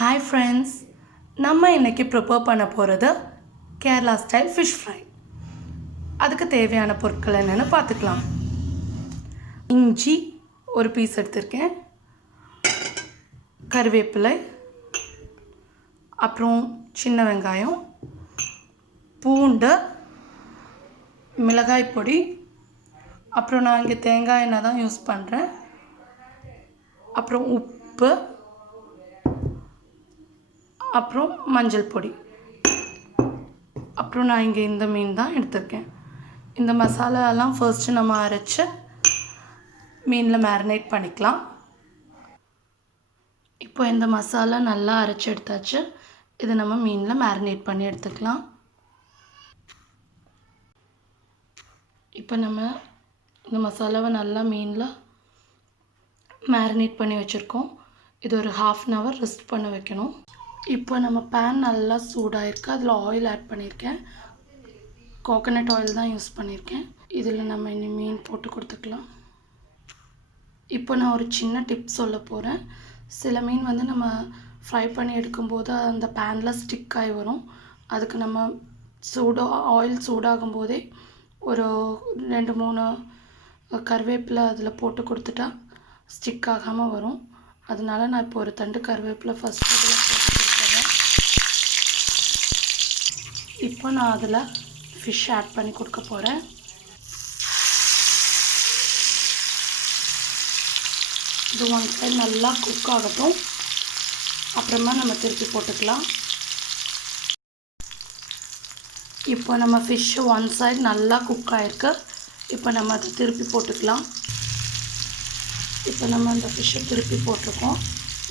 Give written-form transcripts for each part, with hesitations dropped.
Hi friends, நம்ம இன்னைக்கு prepare பண்ண போகிறது கேரளா ஸ்டைல் ஃபிஷ் ஃப்ரை. அதுக்கு தேவையான பொருட்கள் என்னென்னு பார்த்துக்கலாம். இஞ்சி ஒரு பீஸ் எடுத்திருக்கேன், கருவேப்பிலை, அப்புறம் சின்ன வெங்காயம், பூண்டு, மிளகாய் பொடி, அப்புறம் நான் இங்கே தேங்காய் எண்ணெய் தான் யூஸ் பண்ணுறேன், அப்புறம் உப்பு, அப்புறம் மஞ்சள் பொடி, அப்புறம் நான் இங்கே இந்த மீன் தான் எடுத்திருக்கேன். இந்த மசாலாலாம் ஃபர்ஸ்ட்டு நம்ம அரைச்சி மீனில் மேரினேட் பண்ணிக்கலாம். இப்போ இந்த மசாலா நல்லா அரைச்சி எடுத்தாச்சு. இது நம்ம மீனில் மேரினேட் பண்ணி எடுத்துக்கலாம். இப்போ நம்ம இந்த மசாலாவை நல்லா மீனில் மேரினேட் பண்ணி வச்சுருக்கோம். இது ஒரு 1/2 hour ரெஸ்ட் பண்ண வைக்கணும். இப்போ நம்ம பேன் நல்லா சூடாகிருக்கு, அதில் ஆயில் ஆட் பண்ணியிருக்கேன். கோகனட் ஆயில் தான் யூஸ் பண்ணியிருக்கேன். இதில் நம்ம இனி மீன் போட்டு கொடுத்துக்கலாம். இப்போ நான் ஒரு சின்ன டிப் சொல்ல போகிறேன். சில மீன் நம்ம ஃப்ரை பண்ணி எடுக்கும்போது அந்த பேனில் ஸ்டிக் ஆகி வரும். அதுக்கு நம்ம ஆயில் சூடாகும் போதே ஒரு 2-3 கருவேப்பிலை அதில் போட்டு கொடுத்துட்டா ஸ்டிக் ஆகாமல் வரும். அதனால நான் இப்போ ஒரு தண்டு கருவேப்பிலை ஃபஸ்ட்டு இதில் போட்டு கொடுத்துட்றேன். இப்போ நான் அதில் ஃபிஷ் ஆட் பண்ணி கொடுக்க போகிறேன். இது ஒன் சைடு நல்லா குக் ஆகட்டும், அப்புறமா நம்ம திருப்பி போட்டுக்கலாம். இப்போ நம்ம ஃபிஷ்ஷு ஒன் சைடு நல்லா குக் ஆகிருக்கு. இப்போ நம்ம அதை திருப்பி போட்டுக்கலாம். இப்போ நம்ம அந்த ஃபிஷ்ஷை திருப்பி போட்டிருக்கோம்.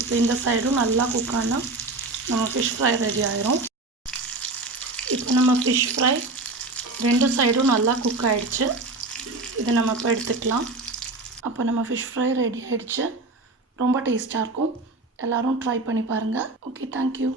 இப்போ இந்த சைடும் நல்லா குக் ஆனால் நம்ம ஃபிஷ் ஃப்ரை ரெடி ஆயிரும். இப்போ நம்ம ஃபிஷ் ஃப்ரை 2 சைடும் நல்லா குக் ஆகிடுச்சு. இதை நம்ம இப்போ எடுத்துக்கலாம். அப்போ நம்ம ஃபிஷ் ஃப்ரை ரெடி ஆகிடுச்சு. ரொம்ப டேஸ்ட்டாக இருக்கும். எல்லோரும் ட்ரை பண்ணி பாருங்கள். Okay, thank you.